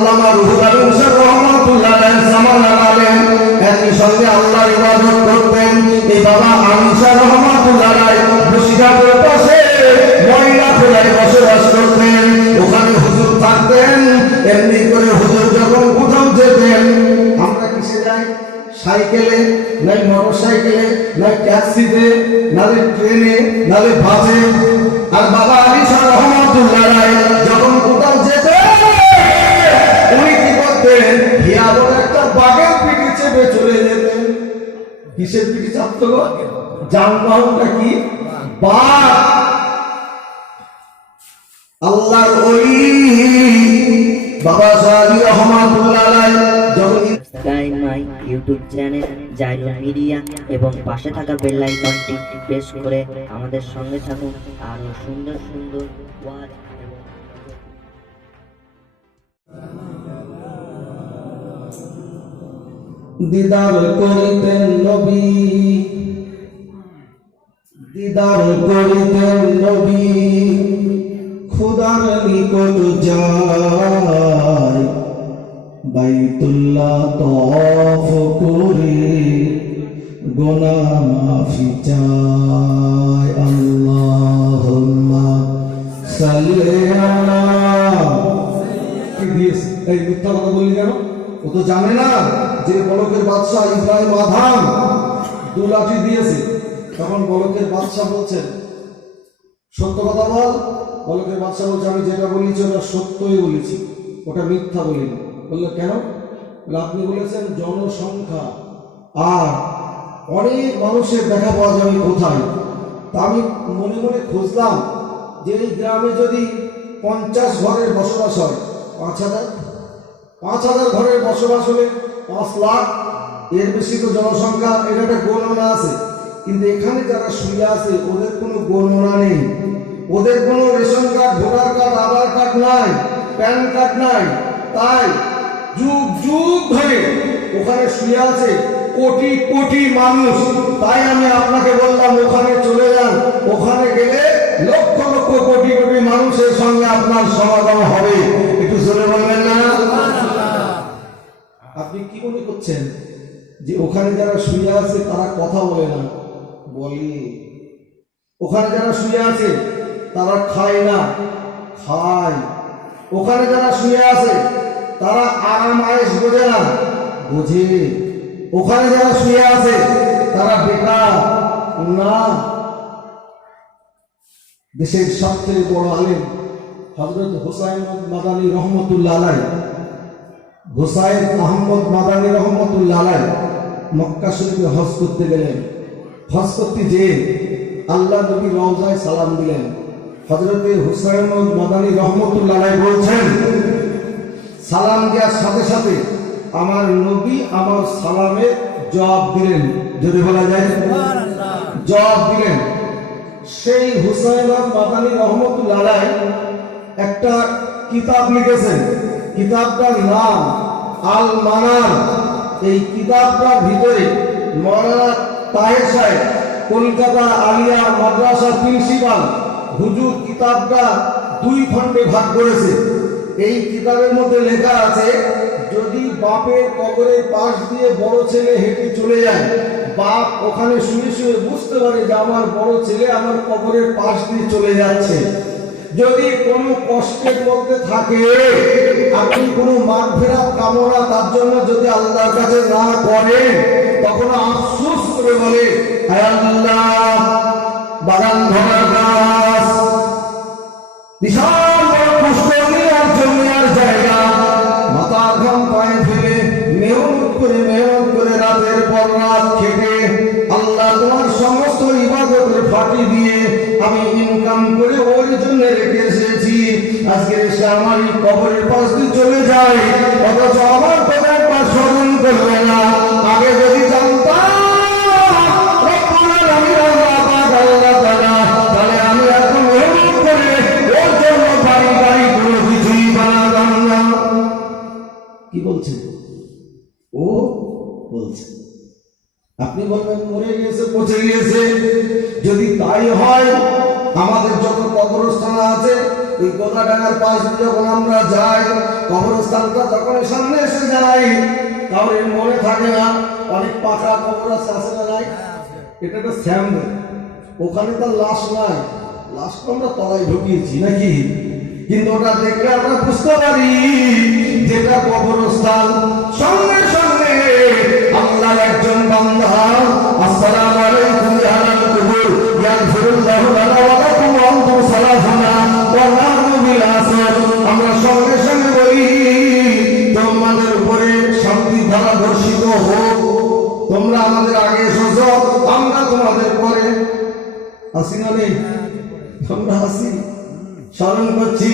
আল্লামা রুহুল আমিন সাহেব রহমাতুল্লাহ আলাইহি জামানা আলেম একই সঙ্গে আল্লাহর ইবাদত করতেন। এই বাবা আমিন সাহেব রহমাতুল্লাহ আলাইহি বসিরহাটের পাশে ময়লা খোলায় বসবাস করতেন। ওখানে হুজুর থাকতেন। এমনি করে হুজুর যখন কোথাও যেতেন, আমরা কিসে যাই? সাইকেলে, নাই মোটর সাইকেলে, নাই ট্যাক্সিতে, নালে ট্রেনে, নালে বাসে। আর বাবা আলী শাহ রহমাতুল্লাহ আলাইহি যখন কোথাও যেতেন, উনি কি করতেন? হিয়া বলে একটা বাঘের পিঠে চেপে চলে যেতেন। কিসের পিঠে চাপতো গো? যানবাহনটা কি? বাঘ। আল্লাহর ওলি বাবা সাদি রহমাতুল্লাহ আলাইহি যখন subscribe my YouTube channel Zairul media এবং পাশে থাকা বেল আইকনটি প্রেস করে আমাদের সঙ্গে থাকুন। আরো সুন্দর সুন্দর ওয়াজ দিদার করিতেন নবী, দিদার করিতেন নবী, খুদার নিকট যায়, বাইতুল্লাহ তওয়াফ করে গুনাহ মাফি চায়। আল্লাহুম্মা সাল্লি আলা। এই মিথ্যা কথা বলি কেন? ও তো জানে না যে বলকের বাদশাহ ইব্রাহিম আদম দুলাঠি দিয়েছে। তখন বলকের বাদশাহ বলছেন, সত্য কথা বল। বলকের বাদশাহ বলছে, আমি যেটা বলেছি ওটা সত্যই বলেছি, ওটা মিথ্যা বলিনি। বললো কেন? আপনি বলেছেন জনসংখ্যা আর অনেক মানুষের দেখা পাওয়া যাবে কোথায়। তা আমি মনে মনে খুঁজলাম যে এই গ্রামে যদি 50 ঘরের বসবাস হয়, 5,000 ঘরের বসবাস হলে 5 লাখ, এর বেশি তো জনসংখ্যা। এটা একটা গণনা আছে, কিন্তু এখানে যারা শুয়ে আছে ওদের কোনো গণনা নেই। ওদের কোনো রেশন কার্ড, ভোটার কার্ড, আধার কার্ড নাই, প্যান কার্ড নাই। তাই যুগ যুগ ধরে ওখানে শুয়ে আছে কোটি কোটি মানুষ। তাই আমি আপনাকে বললাম ওখানে চলে যান। ওখানে গেলে লক্ষ লক্ষ কোটি কোটি মানুষের সঙ্গে আপনার সমাগম হবে। একটু জোরে বলবেন না? আপনি কি মনে করছেন যে ওখানে যারা শুয়ে আছে তারা কথা বলে না? বলে। ওখানে যারা শুয়ে আছে তারা খায় না? খায়। ওখানে যারা শুয়ে আছে তারা আরাম আয়েশ বোঝে না? বোঝে। ওখানে যারা শুয়ে আছে তারা বেকার না। দেশের সবচেয়ে বড় আলেম হযরত হুসাইন মাদানী রহমতুল্লাহ আলাইহি, হুসাইন আহমদ মাদানী রহমতুল্লাহ আলাইহি মক্কা শরীফে হজ করতে গেলেন। হজ করতে যেয়ে আল্লাহ নবী রওজায় সালাম দিলেন। হযরত হুসাইন মাদানী রহমতুল্লাহ আলাইহি বলছেন, সালাম দেওয়ার সাথে সাথে আমার নবী আমার সালামের জবাব দিলেন। যদি বলা যায় জবাব দিলেন। সেই হুসাইন মাদানী রহমতুল্লাহ আলাইহি একটা কিতাব লিখেছেন। কিতাবটার নাম আল মানার। এই কিতাবটার ভিতরে মাওলানা তাহের সাহেব, কলকাতা আলিয়া মাদ্রাসার প্রিন্সিপাল হুজুর কিতাবটা 2 খণ্ডে ভাগ করেছে। এই কিতাবের মধ্যে লেখা আছে, যদি বাপের কবরের পাশ দিয়ে বড় ছেলে হেঁটে চলে যায়, বাপ ওখানে শুয়ে শুয়ে বুঝতে পারে যে আমার বড় ছেলে আমার কবরের পাশ দিয়ে চলে যাচ্ছে। যদি কোনো কষ্টের মধ্যে থাকে, আপনি কোনো মাগফিরাত কামনা তার জন্য যদি আল্লাহর কাছে না করেন, তখন আফসোস করে বলে, হে আল্লাহ, বাগান ধরা গাছ, বিশাল বড় কষ্ট নেওয়ার জন্য আর জায়গা, মাথা ঘাম পায়ে ফেলে মেহনত করে রাতের পর রাত খেটে আল্লাহ তোমার সমস্ত ইবাদতের ফাঁকি দিয়ে আমি ইনকাম করে ওর জন্য রেখে এসেছি। আজকে এসে আমার এই কবরের পাশ দিয়ে চলে যায়, অথচ আমার তোমার পাশ স্মরণ করবে না। আগে যদি জানতাম তাহলে আমি এখন মেহনত করে ওর জন্য বাড়ি বাড়ি কোনো কিছুই বানাতাম না। কি বলছে ও? বলছে আপনি বলবেন মরে গিয়েছে, পচে গিয়েছে। যদি তাই হয়, আমাদের যত কবরস্থান আছে ওই গোদাডাঙ্গার পাশ দিয়ে যখন আমরা যাই, কবরস্থানটা যখন সামনে এসে যাই, কারোর মনে থাকে না অনেক পাকা কবর আছে না নাই? এটা একটা স্যাম্পল, ওখানে তার লাশ নাই, লাশ তো আমরা তলায় ঢুকিয়েছি নাকি? কিন্তু ওটা দেখলে আমরা বুঝতে পারি যেটা কবরস্থান। সঙ্গে সঙ্গে আল্লাহর একজন বান্দা আসসালামু আলাইকুম ইয়া আহলাল কুবুর ইয়াগফিরুল্লাহু লানা ওয়া লাকুম ওয়া আনতুম সালাফুনা ওয়া নাহনু বিল আসর, আমরা সঙ্গে সঙ্গে বলি তোমাদের উপরে শান্তি ধারা বর্ষিত হোক, তোমরা আমাদের আগে এসেছো, আমরা তোমাদের পরে। আসি না নেই? আমরা আসি, স্মরণ করছি।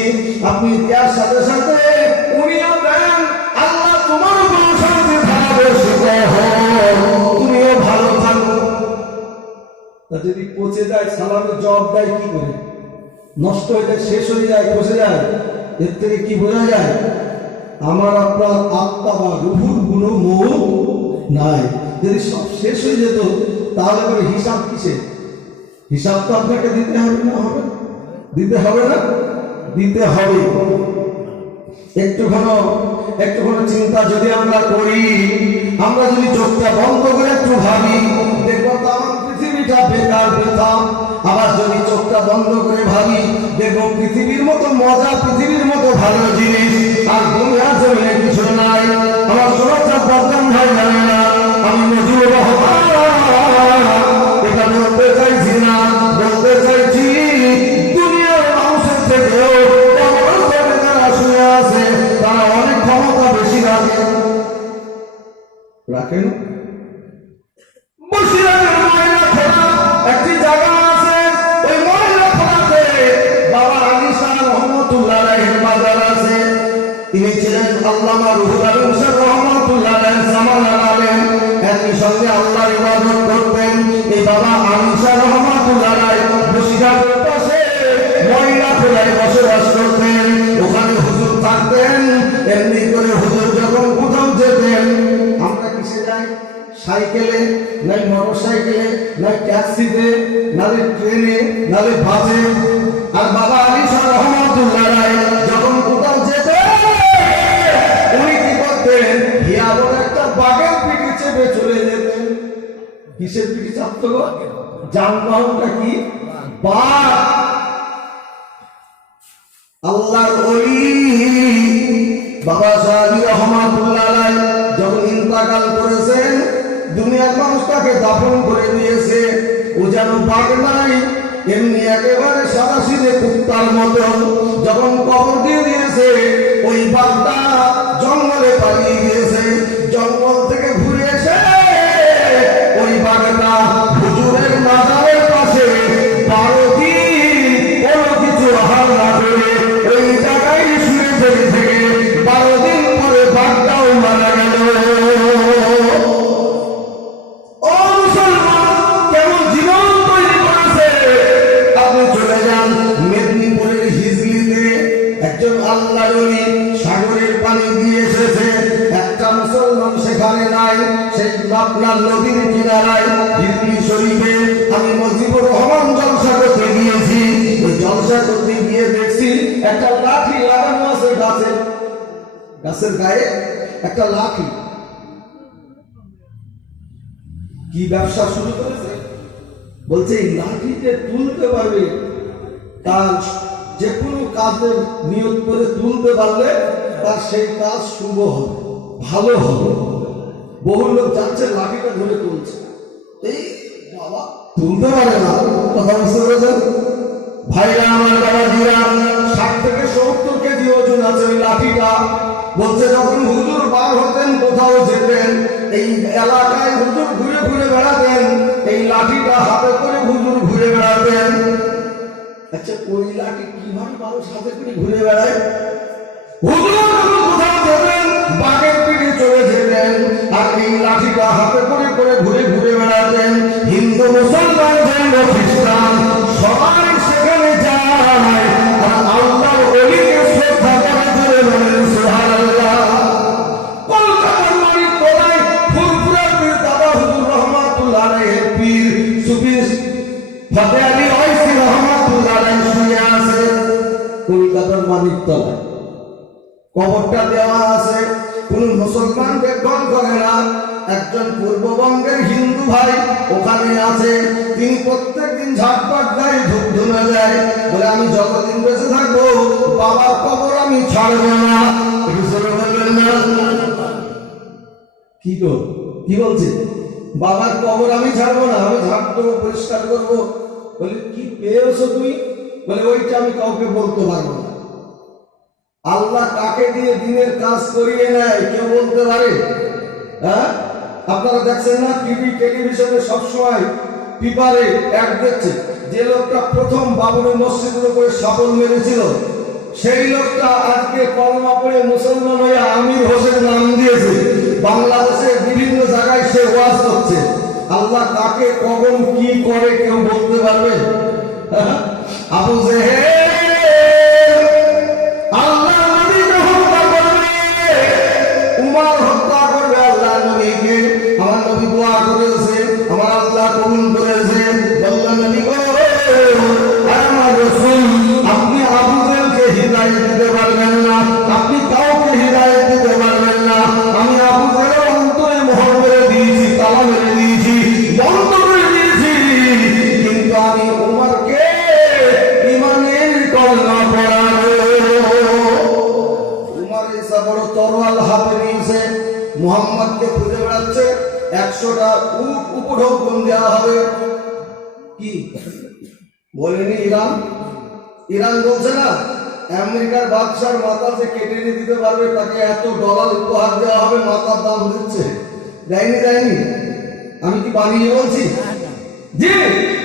আপনি দেওয়ার সাথে সাথে উনিও দেন, আল্লাহ তোমার উপর শান্তি ধারা বর্ষিত হোক, তুমিও ভালো থাকো। তা যদি পচে যায়, সালামের জবাব দেয় কি করে? নষ্ট হয়ে যায়, শেষ হয়ে যায়, পচে যায়, এর থেকে কি বোঝা যায়? আমার আপনার আত্মা বা রুহুর কোনো মোহ নাই। যদি সব শেষ হয়ে যেত তাহলে পরে হিসাব কিসে? হিসাব তো আপনাকে দিতে হবে না? হবে দিতে হবে না? দিতে হবে। একটুখানি চিন্তা যদি আমরা করি, আমরা যদি চোখটা বন্ধ করে একটু ভাবি, দেখবো তো আমার পৃথিবীটা বেকার বৃথা। আবার যদি চোখটা বন্ধ করে ভাবি, দেখবো পৃথিবীর মতো মজা, পৃথিবীর মতো ভালো জিনিস আর দুনিয়ার জমিনে কিছু নাই। আমার সুরক্ষা বর্তমান ভাই জানে না, আমি মজিবুর রহমান এটা বলতে চাইছি না, বলতে চাইছি দুনিয়ার মানুষের থেকেও যারা শুয়ে আছে তারা অনেক ক্ষমতা বেশি রাখেন। একটি জায়গা আছে, ওই মহিলা খোলাতে বাবা আনিসা রহমতুল্লাহ আলাইহির মাজার আছে। তিনি ছিলেন আল্লামা রুহুল আমিন সাহেব রহমতুল্লাহ আলাইহি জামানার আলেম, একই সঙ্গে আল্লাহর ইবাদত করতেন। এই বাবা আনিসা রহমতুল্লাহ আলাইহি বসিরহাটের পাশে মহিলা খোলায় বসবাস করতেন, ওখানে হুজুর থাকতেন। এমনি করে হুজুর যখন কোথাও যেতেন, আমরা কিসে যাই? সাইকেলে, নাই মোটর সাইকেলে, নাই ট্যাক্সিতে, নালে ট্রেনে, নালে বাসে। আর বাবা আনিসা রহমতুল্লাহ আলাইহি যখন কোথাও যেতেন, উনি কি করতেন? হিয়া বলে একটা বাঘের পিঠে চেপে চলে যেতেন। কিসের পিঠে চাপতো? যানবাহনটা কি? বাঘ। আল্লাহর ওলি বাবা সাহেব রহমাতুল্লাহ আলাইহি যখন ইন্তেকাল করেছেন, দুনিয়ার মানুষ তাকে দাফন করে দিয়েছে। ও যেন বাঘ নাই, এমনি একেবারে সাদাসিধে কুত্তার মতো যখন কবর দিয়ে দিয়েছে, ওই বাঘটা জঙ্গলে পালিয়ে গিয়েছে। জঙ্গল থেকে ঘুরে এসে ওই বাঘটা হুজুরের মাজারের পাশে 12 দিন কোনো কিছু আহার না করে ওই জায়গায় শুয়ে থেকে 12 দিন পরে বাঘটাও মারা গেল। সাগরের পানি দিয়ে এসেছে, একটা মুসলমান সেখানে নাই। সেই আপনার নদীর কিনারায় হিজলি শরীফে আমি মজিবুর রহমান জলসা করতে গিয়েছি। ওই জলসা করতে গিয়ে দেখছি একটা লাঠি লাগানো আছে গাছের গায়ে একটা লাঠি। কি ব্যবসা শুরু করেছে? বলছে এই লাঠিতে তুলতে পারবে, তার যে কোনো কাজের নিয়ত করে তুলতে পারলে তার সেই কাজ শুভ হবে, ভালো হবে। বহু লোক যাচ্ছে লাঠিটা ধরে তুলছে, এই বাবা তুলতে পারে না। কথা বুঝতে পেরেছেন ভাইরা আমার? বাবাজিরা 60 থেকে 70 কেজি ওজন আছে ওই লাঠিটা। বলছে যখন হুজুর বার হতেন, কোথাও যেতেন, এই এলাকায় হুজুর ঘুরে ঘুরে বেড়াতেন, এই লাঠিটা হাতে করে হুজুর ঘুরে বেড়াতেন। আচ্ছা ওই লাঠি কিভাবে মানুষ হাতে করে ঘুরে বেড়ায়? হুজুর যখন কোথাও যেতেন, বাঘের পিঠে চলে যেতেন, আর এই লাঠিটা হাতে করে করে ঘুরে ঘুরে বেড়াতেন। হিন্দু মুসলমান জৈন খ্রিস্টান সবাই সেখানে যায় আর আল্লাহর ওলিকে শ্রদ্ধা করে ধরে বলেন সুবহানাল্লাহ। কলকাতার মাটির তলায় ফুরফুরা পীর দাদা হুজুর রহমাতুল্লাহ আলাইহির পীর সুফি ফাতে আলী ওয়াইসি রহমাতুল্লাহ আলাইহি শুয়ে আছে। কলকাতা মানিক তলায় কবরটা দেওয়া আছে। কোন মুসলমান দেখভাল করে না। একজন পূর্ববঙ্গের হিন্দু ভাই ওখানে আছে, তিনি প্রত্যেকদিন ঝাটপাট দেয়, ধূপ ধুনা দেয়, বলে আমি যতদিন বেঁচে থাকবো বাবার কবর আমি ছাড়বো না। কি গো, কি বলছে? বাবার কবর আমি ছাড়বো না, আমি ঝাঁট দেবো, পরিষ্কার করবো। বলে কি পেয়েছো তুমি? বলে ওইটা আমি কাউকে বলতে পারবো না। আল্লাহ কাকে দিয়ে দিনের কাজ করিয়ে নেয় কেউ বলতে পারে? হ্যাঁ, আপনারা দেখছেন না টিভি টেলিভিশনে সবসময় পেপারে অ্যাড দেখছে, যে লোকটা প্রথম বাবরি মসজিদের উপরে শাবল মেরেছিল সেই লোকটা আজকে কলমা পড়ে মুসলমান হয়ে আমির হোসেন নাম দিয়েছে। বাংলাদেশে বিভিন্ন জায়গায় সে ওয়াজ করছে। আল্লাহ কাকে কখন কি করে কেউ বলতে পারবে? আবু জেহেল আল্লাহ নবীকে হত্যা করবে, উমর হত্যা করবে আল্লাহ নবীকে। আমার নবী দোয়া করেছে, আমার আল্লাহ কবুল করেছে। বললেন নবী গো, আমার রাসূল, আপনি আবু জেহেলকে হিদায়াত দিতে পারবেন না, আপনি কাউকে হিদায়াত দিতে পারবেন না। আমি আবু জেহেলের অন্তরে মোহর মেরে দিয়েছি, তালা মেরে দিয়েছি, বন্ধ করে দিয়েছি, কিন্তু আমি উমরকে ঈমানের কলমা পড়াবো। উমর এসে বড় তরোয়াল হাতে নিয়েছে, মুহাম্মদকে খুঁজে বেড়াচ্ছে। 100টা উট উপঢৌকন দেওয়া হবে। কি বলেনি ইরান? ইরান বলছে না আমেরিকার বাদশার মাথা যে কেটে নিয়ে দিতে পারবে তাকে এত ডলার উপহার দেওয়া হবে, মাথার দাম দিচ্ছে। দেয়নি? দেয়নি? আমি কি বানিয়ে বলছি? জি,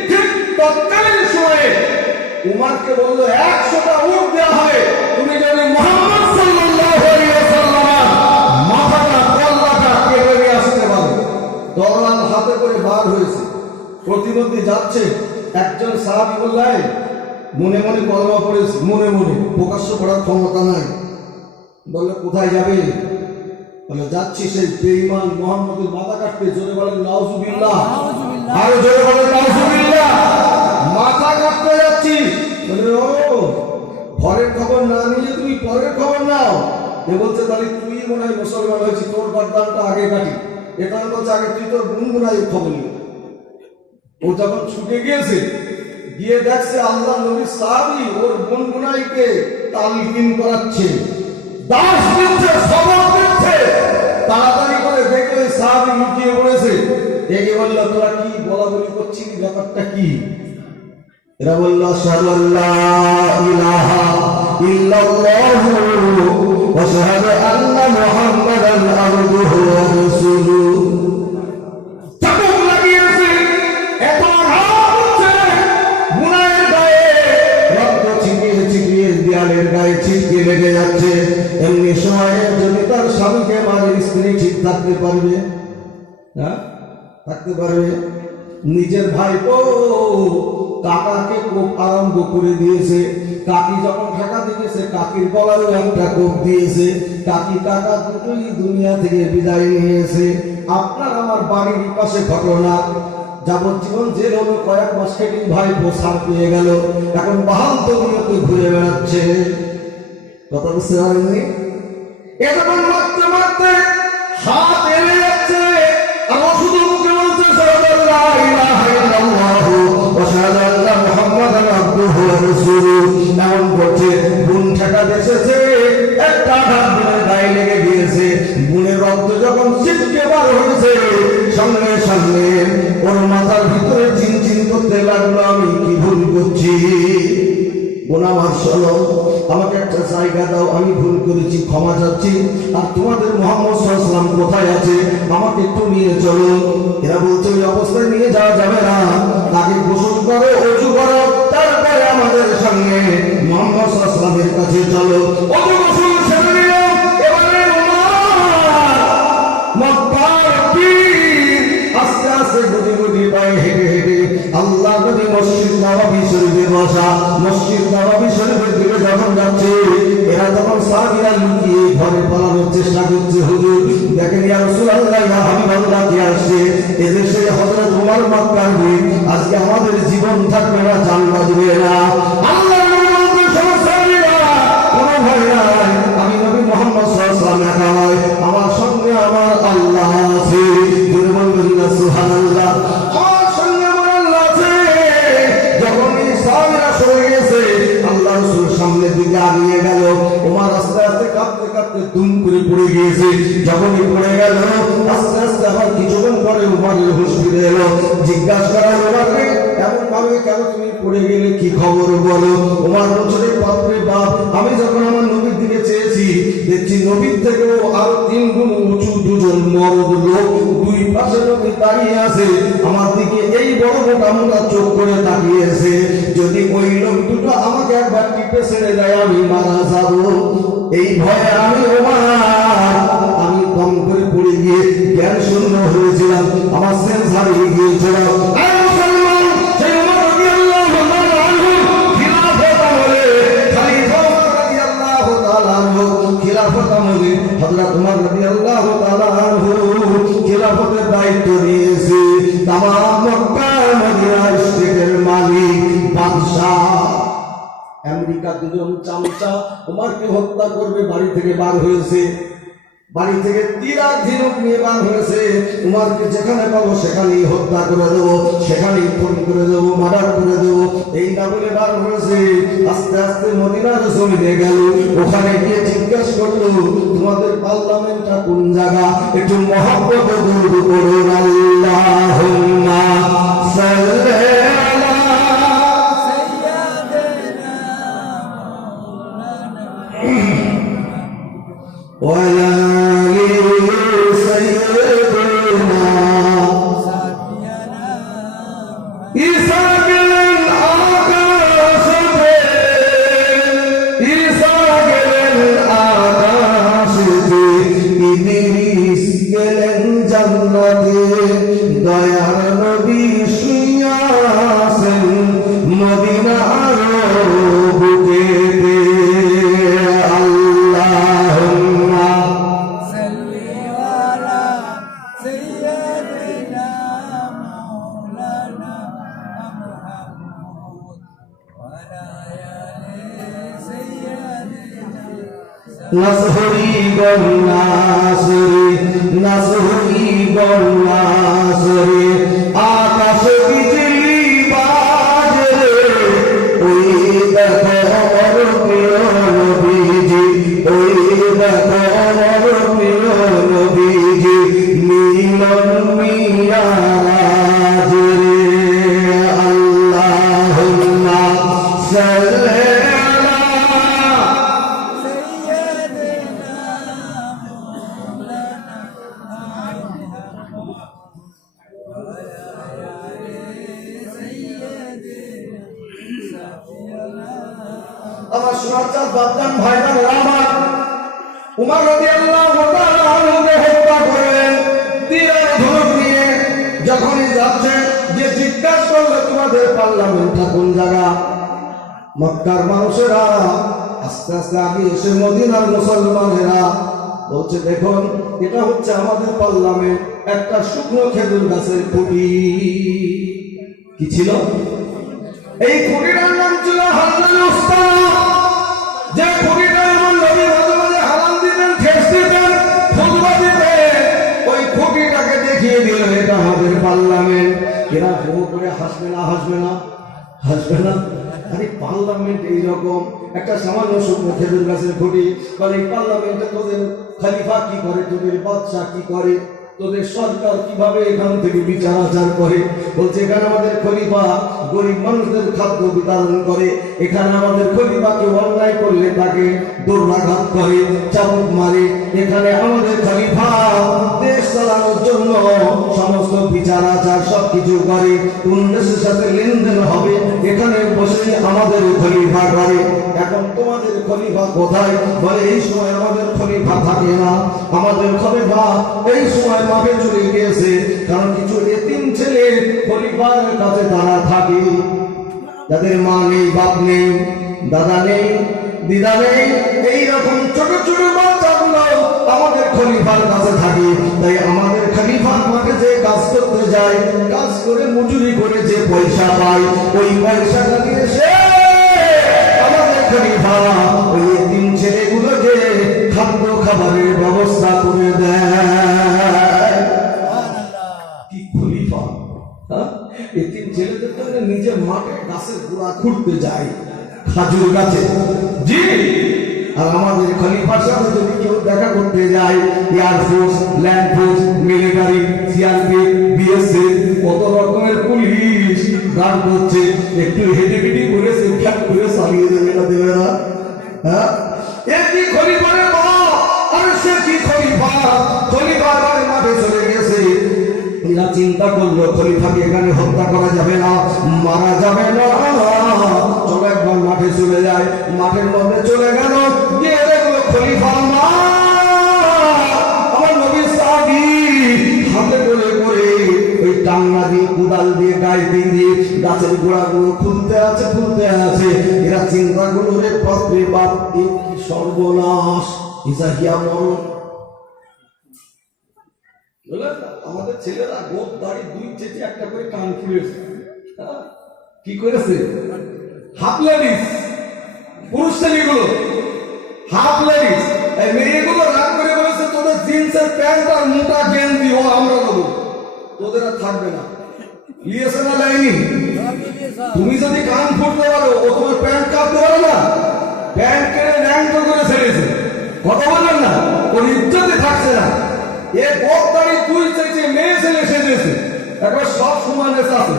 ঠিক তৎকালীন সময়ে উমরকে বললো 100টা উট দেওয়া হবে, তুমি যদি মুহাম্মদ সাল্লাল্লাহু আলাইহি ওয়াসাল্লাম মাথাটা কল্লাটা কেটে নিয়ে আসতে পারো। তরোয়াল হাতে করে বার হয়েছে, প্রতিমধ্যে যাচ্ছে। একজন সাহাবী বললেন, মনে মনে কলমা পড়েছে, মনে মনে, প্রকাশ্য করার ক্ষমতা নাই। বললো কোথায় যাবে? বলে যাচ্ছি সেই বেঈমান মুহাম্মদের মাথা কাটতে। জোরে বলেন নাউজুবিল্লাহ, আরো জোরে বলেন নাউজুবিল্লাহ। মাথা কাটতে যাচ্ছি। বলে ও, ঘরের খবর না নিয়ে তুমি পরের খবর নাও। এ বলছে তাহলে তুই মনে হয় মুসলমান হয়েছি, তোর গর্দানটা আগে কাটি। এটা বলছে আগে তুই তোর গুনগুনাই খবর নিয়ে। ও যখন ছুটে গিয়েছে, গিয়ে দেখছে আল্লাহ নবী সাহাবী ওর গুনগুনাইকে তালকিন করাচ্ছে, দাস দিচ্ছে, সবক দিচ্ছে। তাড়াতাড়ি করে দেখলে সাহাবী লুকিয়ে পড়েছে। একে বলল, তোরা কি বলা বলি করছিস, ব্যাপারটা কি? এরা বলল, আশহাদু আল্লা ইলাহা ইল্লাল্লাহু ওয়া আশহাদু আন্না মুহাম্মাদান আবদুহু ওয়া রাসূলুহু। চাবুক লাগিয়েছে, এত হচ্ছে গুনাহের গায়ে রক্ত ছিটিয়ে ছিটিয়ে দেয়ালের গায়ে ছিটকে লেগে যাচ্ছে। এমনি সময়ে যদি তার স্বামীকে মারে, স্ত্রী ঠিক থাকতে পারবে? হ্যাঁ, থাকতে পারবে? নিজের ভাইপো কাকাকে কোপ আরম্ভ করে দিয়েছে। কাকি যখন টাকা দিয়েছে, কাকির গলায় একটা কোপ দিয়েছে। কাকি কাকা দুটোই দুনিয়া থেকে বিদায় নিয়েছে। আপনার আমার বাড়ির পাশে ঘটনা, যাবজ্জীবন জেল হলো, কয়েক মাস থেকে ভাই ছাড় পেয়ে গেল, এখন বাহাল তবিয়তে ঘুরে বেড়াচ্ছে। কথা বুঝতে পারেননি? এখন মারতে মারতে হাত এলে যাচ্ছে, আর শুধু মুখে বলছে লা ইলাহা ইল্লাল্লাহু ওয়া আশহাদু আন্না মুহাম্মাদান আবদুহু ওয়া রাসূলুহু। এমন করছে, বুন ঠেকা দেশেছে, একটা আঘাত বুনের গায়ে লেগে গিয়েছে। বুনের রক্ত যখন ছিটকে বার হয়েছে, সঙ্গে সঙ্গে ওর মাথার ভিতরে চিনচিন করতে লাগলো, আমি কি ভুল করছি? বোন আমার শোনো, আমাকে একটা জায়গা দাও, আমি ভুল করেছি, ক্ষমা চাচ্ছি। আর তোমাদের মুহাম্মদ সাল্লাল্লাহু আলাইহি ওয়াসাল্লাম কোথায় আছে, আমাকে একটু নিয়ে চলো। এরা বলছে ওই অবস্থায় নিয়ে যাওয়া যাবে না, আগে গোসল করো, ওযু করো, তারপরে আমাদের সঙ্গে মুহাম্মদ সাল্লাল্লাহু আলাইহি ওয়াসাল্লামের কাছে চলো। ওযু গোসল সেরে নিল। এবারে মক্কার পীর আস্তে আস্তে গুটি গুটি পায়ে হেঁটে হেঁটে আল্লাহ নবী মসজিদ নববী শরীফে বসা মসজিদ নববী শরীফের দিকে যখন যাচ্ছে, এরা তখন সাহাবীরা লুকিয়ে ঘরে পালানোর চেষ্টা করছে। হুজুর দেখেন, ইয়া রাসূলুল্লাহ, ইয়া হাবিবাল্লাহ, কে আসছে? এদেশে হযরত ওমর মক্কার বীর, আজকে আমাদের জীবন থাকবে না, জান বাজবে না। আল্লাহ নবী বলতে সমস্যা নেই, কোন রাসূলুল্লাহ আমার সঙ্গে আমার আল্লাহ আছে। যখন এই সাহাবীরা সরে গেছে আল্লাহ রাসূল সামনের দিকে আগিয়ে গেল, ওমর আস্তে আস্তে কাঁপতে কাঁপতে দুম করে পড়ে গিয়েছে। যখনই পড়ে গেল আস্তে আস্তে আবার কিছুক্ষণ পরে ওমরের হুঁশ ফিরে এলো। জিজ্ঞাসা করা হলো, ওমরকে এমন ভাবে কেন তুমি পড়ে গেলে, কি খবর বলো? ওমর বলছে, বাপরে বাপ, আমি যখন আমার নবীর দিকে চেয়েছি দেখছি নবীর থেকেও আরো 3 গুণ উঁচু দুজন মরদ লোক দুই পাশে নবী দাঁড়িয়ে আছে, আমার দিকে এই বড় মোটা মোটা চোখ করে তাকিয়েছে। যদি ওই লোক দুটো আমাকে একবার টিপে ছেড়ে দেয় আমি মারা যাব। এই ভয়ে আমি আমি দম করে পড়ে গিয়ে জ্ঞান শূন্য হয়েছিলাম, আমার সেন্স হারিয়ে গিয়েছিলাম। হযরত ওমর রাদিয়াল্লাহু তাআলা আনহু খিলাফতের দায়িত্ব নিয়েছে। তামাম মক্কা মদিনা স্টেটের মালিক বাদশা আমেরিকা দুজন চামচা ওমরকে হত্যা করবে বাড়ি থেকে বার হয়েছে। বাড়ি থেকে তীরাধীনক নিয়ে বার হয়েছে। উমারকে যেখানে পাবো সেখানেই হত্যা করে দেবো, সেখানেই খুন করে দেবো, মার্ডার করে দেবো, এই না বলে বার হয়েছে। আস্তে আস্তে মদিনার জমিনে গেল, ওখানে গিয়ে জিজ্ঞাসা করলো, তোমাদের পার্লামেন্টটা কোন জায়গা? একটু মহব্বত দূর করুন। আল্লাহুম্মা সাল্লি আলা ওয়ালা দয়ার নবী শুইয়াছেন মদিনার বুকেতে। আল্লাহুম্মা সাল্লি আলা সাইয়্যিদিনা মাওলানা মুহাম্মদ ওয়া আলা আলি সাইয়্যিদিনা। নাসরি গন্নাসরি নাসরি গন্নাসরি আকাশে বিজলি বাজে, ওই দেখো আমার প্রিয় নবীজি, ওই দেখো আমার প্রিয় নবীজি মিলন মিরাজ রে। আল্লাহুম্মা সাল্লি আমার সুরাচার বাপজান ভাইজান আমার উমর রাদিয়াল্লাহু তাআলা আনহুকে হত্যা করলেন তীরের ধনুক নিয়ে। যখনই যাচ্ছে যে জিজ্ঞাসা করলো, তোমাদের পার্লামেন্টটা কোন জায়গা? মক্কার মানুষেরা আস্তে আস্তে আগে এসে মদিনার মুসলমানেরা বলছে, দেখুন এটা হচ্ছে আমাদের পার্লামেন্ট। একটা শুকনো খেজুর গাছের খুঁটি। কি ছিল? এই খুঁটিটার নাম ছিল হালাল উস্তাদ। যে খুঁটিটা এমন নবী মাঝে মাঝে হালাল দিতেন, ঠেস দিতেন, খুতবা দিতেন, ওই খুঁটিটাকে দেখিয়ে দিল এটা আমাদের পার্লামেন্ট। এরা ভো করে হাসবে না, হাসবে না, হাসবে না। আরে পার্লামেন্ট এইরকম একটা সামান্য শুকনো খেজুর গাছের খুঁটি। বলে এই পার্লামেন্টে তোদের খলিফা কি করে, তোদের বাদশা কি করে, তোদের সরকার কিভাবে এখান থেকে বিচার আচার করে? বলছে এখানে আমাদের খলিফা গরিব মানুষদের খাদ্য বিতরণ করে, এখানে আমাদের খলিফাকে অন্যায় করলে তাকে দুর্নাঘাত করে, চাবুক মারে। এখানে আমাদের খলিফা দেশ চালানোর জন্য সমস্ত বিচার আচার সবকিছু করে। কোন দেশের সাথে লেনদেন হবে এখানে বসে আমাদের খলিফা করে। এখন তোমাদের খলিফা কোথায়? বলে এই সময় আমাদের খলিফা থাকে না, আমাদের খলিফা এই সময় মাপে চলে গিয়েছে। কারণ কিছু এতিম ছেলে খলিফার কাছে তারা থাকে, যাদের মা নেই, বাপ নেই, দাদা নেই, দিদা নেই, এইরকম ছোট ছোট বাচ্চাগুলো আমাদের খলিফার কাছে থাকে। তাই আমাদের খলিফার মাঠে যে কাজ করতে যায়, কাজ করে মজুরি করে যে পয়সা পায়, ওই পয়সাটা নিয়ে সে আমাদের খলিফা ওই এতিম ছেলেগুলোকে খাদ্য খাবারের ব্যবস্থা করে দেয়। কি খলিফা! হ্যাঁ? এতিম ছেলেদের জন্য নিজে মাঠে গাছের গোড়া খুঁড়তে যায়, খাজুর গাছে। জি, আর আমাদের খলিফার সাথে যদি কেউ দেখা করতে যায়, air force, land force, military, CRP, BSF, কত রকমের পুলিশ গার্ড করছে, একটু হেঁটেপিটি করে সেখান করে চালিয়ে দেবে না, দেবে না? হ্যাঁ, এ কি খলিফার মা, আর সে কি খলিফা, খলিফা মাঠে চলে গেছে। এরা চিন্তা করলো খলিফাকে এখানে হত্যা করা যাবে না, মারা যাবে না, চলো একবার মাঠে চলে যায়। মাঠের মধ্যে চলে গেল, গিয়ে দেখলো খলিফা মা আমার নবী সাহাবী হাতে করে করে ওই টাঙ্গা দিয়ে কোদাল দিয়ে গায়ে দিয়ে গাছের গোড়াগুলো খুলতে আছে, খুলতে আছে। এরা চিন্তা করলো রে বাপরে বাপ, এ কি সর্বনাশ, ইসাহিয়া মরণ। আমাদের ছেলেরা গোপ দাড়ি দুই চেটে একটা করে কান খুলেছে, কি করেছে? হাফ লেডিস, পুরুষ ছেলেগুলো হাফ লেডিস, মেয়েগুলো রাগ করে বলেছে তোদের জিন্সের প্যান্ট আর মোটা গেঞ্জি ও আমরা দেবো, তোদের আর থাকবে না। লিয়েছে না লাইনি? তুমি যদি কান ফুটতে পারো, ও তোমার প্যান্ট কাটতে পারো না, প্যান্ট কেড়ে ন্যাংটো করে ছেড়েছে। কথা বললেন না, ওর ইজ্জতে থাকছে না। এ বক্তারি তুই চাইছে, মেয়ে ছেলে সেজেছে, একবার সব সমান আছে,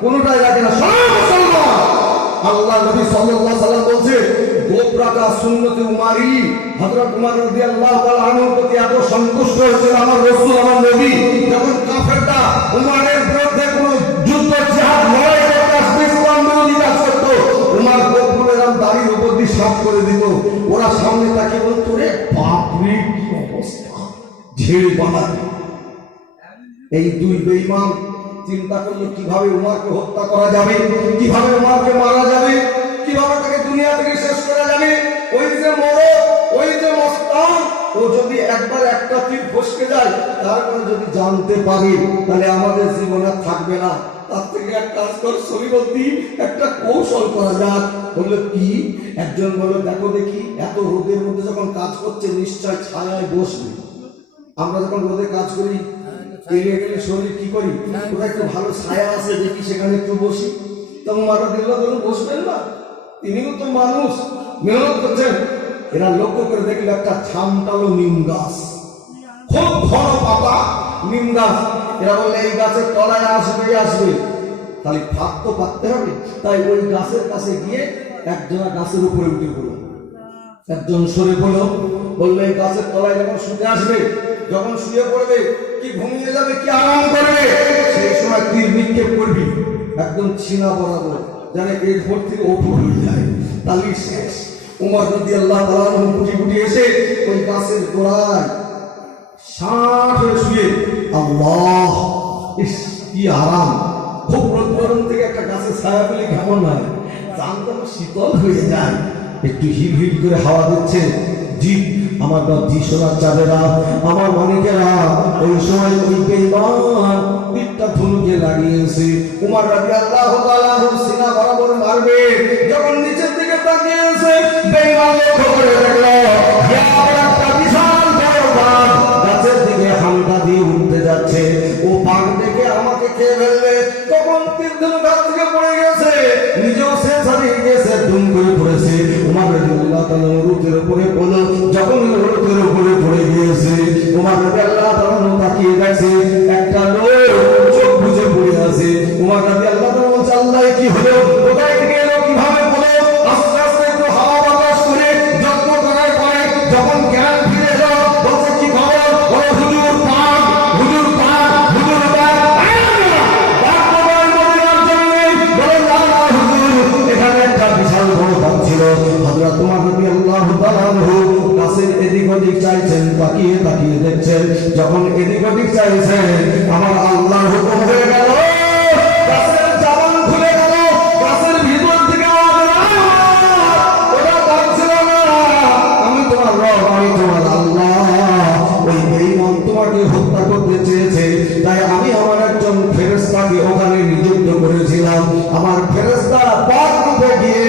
কোনটাই রাখে না, সব মুসলমান। আল্লাহ নবী সাল্লাল্লাহু আলাইহি ওয়াসাল্লাম বলছে গোবরাকা সুন্নতে উমারি। হযরত উমর রাদিয়াল্লাহু তাআলা আনহুর প্রতি এত সন্তুষ্ট হয়েছিল আমার রাসূল, আমার নবী, যখন কাফেররা উমরের বিরুদ্ধে কোনো যুদ্ধ জিহাদ লড়াই করতে আসবে, ইসলাম বিরোধী কাজ করতো, উমর গোবরের দাড়ির উপর দিয়ে সাফ করে দিত। ওরা সামনে তাকিয়ে বলতো রে বাপরে কি অবস্থা, ঝেড়ে বানাতে। এই দুই বেঈমান চিন্তা করলো কিভাবে উমরকে হত্যা করা যাবে, কিভাবে উমরকে মারা যাবে, কিভাবে তাকে দুনিয়া থেকে শেষ করা যাবে। ওই যে মরদ, ওই যে মস্তান, ও যদি একবার একটা তীর ফসকে যায়, তারপরে যদি জানতে পারে, তাহলে আমাদের জীবন আর থাকবে না। তার থেকে এক কাজ কর শরীরবর্তী, একটা কৌশল করা যাক। বললো কি? একজন বললো দেখো দেখি, এত রোদের মধ্যে যখন কাজ করছে নিশ্চয় ছায়ায় বসবে। আমরা যখন রোদে কাজ করি, এগিয়ে গেলে শরীর কি করি, কোথায় একটু ভালো ছায়া আছে দেখি, সেখানে একটু বসি। তখন মারা দিল্লা ধরুন বসবেন না, তিনিও তো মানুষ, মেহনত করছেন। এরা লক্ষ্য করে দেখলে একটা ঝামটালো নিম গাছ, খুব ঘন পাতা নিম গাছ। এরা বললে এই গাছের তলায় আসবে, আসবে, তাহলে ফাঁক তো পাততে হবে। তাই ওই গাছের কাছে গিয়ে একজনা গাছের উপরে উঠে পড়ল, একজন সরে পড়লো, বললো এই গাছের তলায় যখন শুতে আসবে, যখন শুয়ে পড়বে, কি ঘুমিয়ে যাবে, কি আরাম করবে, সেই সময় তীর নিক্ষেপ করবি একদম ছিনা বরাবর, জানে এরপর থেকে ওপর হয়ে যায়, তাহলে শেষ। উমর রাদিয়াল্লাহু তাআলা গুটি গুটি এসে ওই গাছের গোড়ায় ষাট হয়ে শুয়ে, আল্লাহ, ইস কি আরাম। খুব রোদ থেকে একটা গাছের ছায়া পেলে কেমন হয়, জানতাম শীতল হয়ে যায়, একটু হিল হিল করে হাওয়া দিচ্ছে। জি আমার জি সোনার চাঁদেরা, আমার মানিকেরা, ওই সময় ওই বেঈমান পিঠটা ধনুকে লাগিয়েছে। উমর রাদিয়াল্লাহু তাআলা সিনা বরাবর মারবে, যখন নিচের দিকে তাকিয়েছে, বেঈমান লক্ষ্য করে দেখলো একটা বিশাল বড় বাঘ গাছের দিকে হামলা দিয়ে উঠতে যাচ্ছে। ও বাঘ দেখে আমাকে খেয়ে ফেলবে, তখন তীর ধনুক হাত থেকে পড়ে গেছে, নিজেও শেষ হারিয়ে গেছে, ধুম করে পড়েছে। উমর রাদিয়াল্লাহু তাআলা রুতের উপরে পড়লো, যখন রুতের উপরে পড়ে গিয়েছে, উমর রাদিয়াল্লাহু তাআলা তাকিয়ে দেখছে একটা লোক চোখ বুজে পড়ে আছে। উমর রাদিয়াল্লাহু তাআলা বলছে আল্লাহ কি হলো, কোথায় থেকে এলো, কিভাবে হলো? আস্তে আস্তে একটু হাওয়া বাতাস করে যত্ন করার পরে যখন জ্ঞান ফিরে এলো, বলছে কি খবর? বলে হুজুর পাক, হুজুর পাক, হুজুর পাক। এখানে একটা বিশাল বড় বাঘ ছিল। হযরত উমর রাদিয়াল্লাহু তাআলা গাছের এদিক ওদিক চাইছেন, তাকিয়ে তাকিয়ে দেখছেন, যখন এদিক ওদিক চাইছেন, আমার আল্লাহর হুকুম হয়ে গেল, গাছের জবান খুলে গেল, গাছের ভিতর থেকে ওরা বলছিল না আমি তোমার রব, আমি তোমার আল্লাহ। ওই বেঈমান তোমাকে হত্যা করতে চেয়েছে, তাই আমি আমার একজন ফেরেশতাকে ওখানে নিযুক্ত করেছিলাম। আমার ফেরেশতা পাক রূপে গিয়ে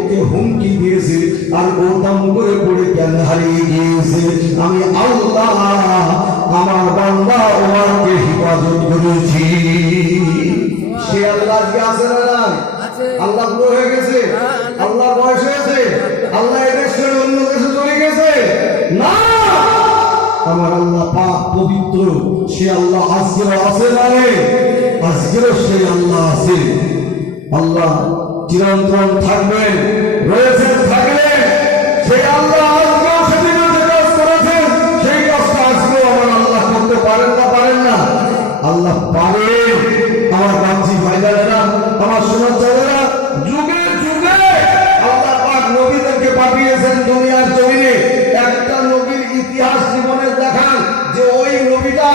ওকে হুমকি দিয়েছে, আর ও দাম করে পড়ে জ্ঞান হারিয়ে গিয়েছে। আমি আল্লাহ আমার বান্দা ওমরকে হিফাজত করেছি। আজকে আছে না নাই? আল্লাহ বুড়ো হয়ে গেছে, আল্লাহ বয়স হয়েছে, আল্লাহ এদেশ ছেড়ে অন্য দেশে চলে গেছে? না, আমার আল্লাহ পাক পবিত্র, সে আল্লাহ আজকেও আছে মানে আজকেও সেই আল্লাহ আছে। আল্লাহ চিরন্তন থাকবেন, রয়েছেন, থাকবেন। সেই আল্লাহ আজকেও সেদিনও যে কাজ করেছেন সেই কাজটা আজকেও আমার আল্লাহ করতে পারেন না? পারেন না? আল্লাহ পারেন। আমার বাঞ্ছি ভাইজানেরা, আমার সোনার চাঁদেরা, যুগে যুগে আল্লাহ পাক নবীদেরকে পাঠিয়েছেন দুনিয়ার জমিনে। একটা নবীর ইতিহাস জীবনে দেখান যে ওই নবীটা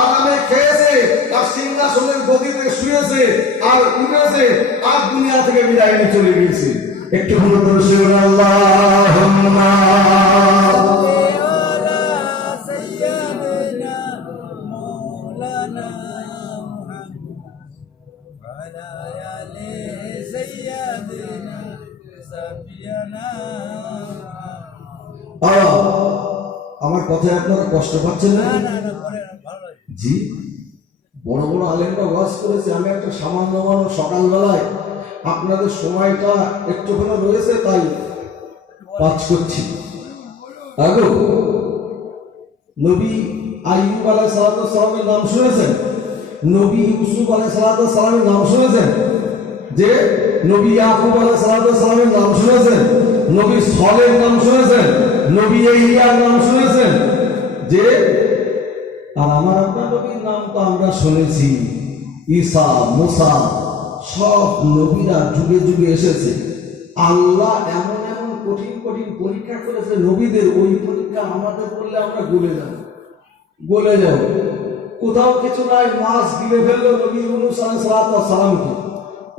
আরামে খেয়েছে, তার সিংহাসনের গদিতে শুয়েছে আর উঠেছে আর দুনিয়া থেকে বিদায় নিয়ে চলে গিয়েছে। একটু হলো তো আল্লাহুম্মা আমার কথায় আপনারা কষ্ট পাচ্ছেন না? জি, বড় বড় আলেমরা ওয়াজ করেছে, আমি একটা সামান্য মানুষ, সকালবেলায় আপনাদের সময়টা একটুখানি রয়েছে তাই পাঠ করছি। আগো নবী আইয়ুব আলাইহিস সালামের নাম শুনেছেন? নবী ইউসুফ আলাইহিস সালামের নাম শুনেছেন? যে নবী ইয়াকুব আলাইহিস সালামের নাম শুনেছেন? নবী সলের নাম শুনেছেন? নবী ইলিয়ার নাম শুনেছেন? যে আর আমার আপনার নবীর নাম তো আমরা শুনেছি, ঈসা, মুসা, সব নবীরা যুগে যুগে এসেছে। আল্লাহ এমন এমন কঠিন কঠিন পরীক্ষা করেছে নবীদের, ওই পরীক্ষা আমাদের করলে আমরা গলে যাব। কোথাও কিছু নাই, মাছ গিলে ফেললো নবী ইউনূস আলাইহিস সালামকে।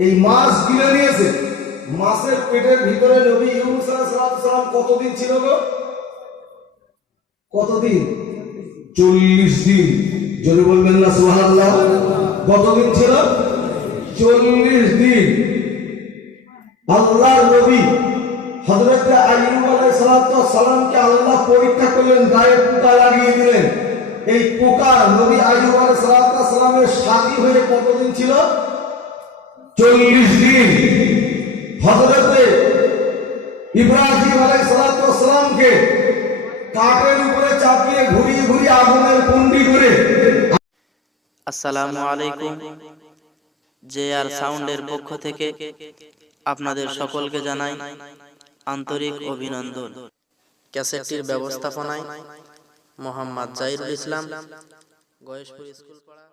এই মাছ গিলে নিয়েছে, মাছের পেটের ভিতরে নবী ইউনূস আলাইহিস সালাম কতদিন ছিল গো? কতদিন? 40 দিন। জোরে বলবেন না সুবহানাল্লাহ? কতদিন ছিল? 40 দিন। আল্লাহর নবী হযরত আইয়ুব আলাইহিস সালামকে আল্লাহ পরীক্ষা করলেন, গায়ে পোকা লাগিয়ে দিলেন। এই পোকা নবী আইয়ুব আলাইহিস সালামের সাথী হয়ে কতদিন ছিল? 40 দিন। হযরত ইব্রাহিম আলাইহিস সালামকে কাঠের উপরে চাপিয়ে ঘুরিয়ে ঘুরিয়ে আগুনের কুণ্ডি করে। আসসালামু আলাইকুম। জেআর সাউন্ডের পক্ষ থেকে আপনাদের সকলকে জানাই আন্তরিক অভিনন্দন। ক্যাসেটটির ব্যবস্থাপনায় মোহাম্মদ জাহিরুল ইসলাম, গয়েশপুর স্কুল পাড়া।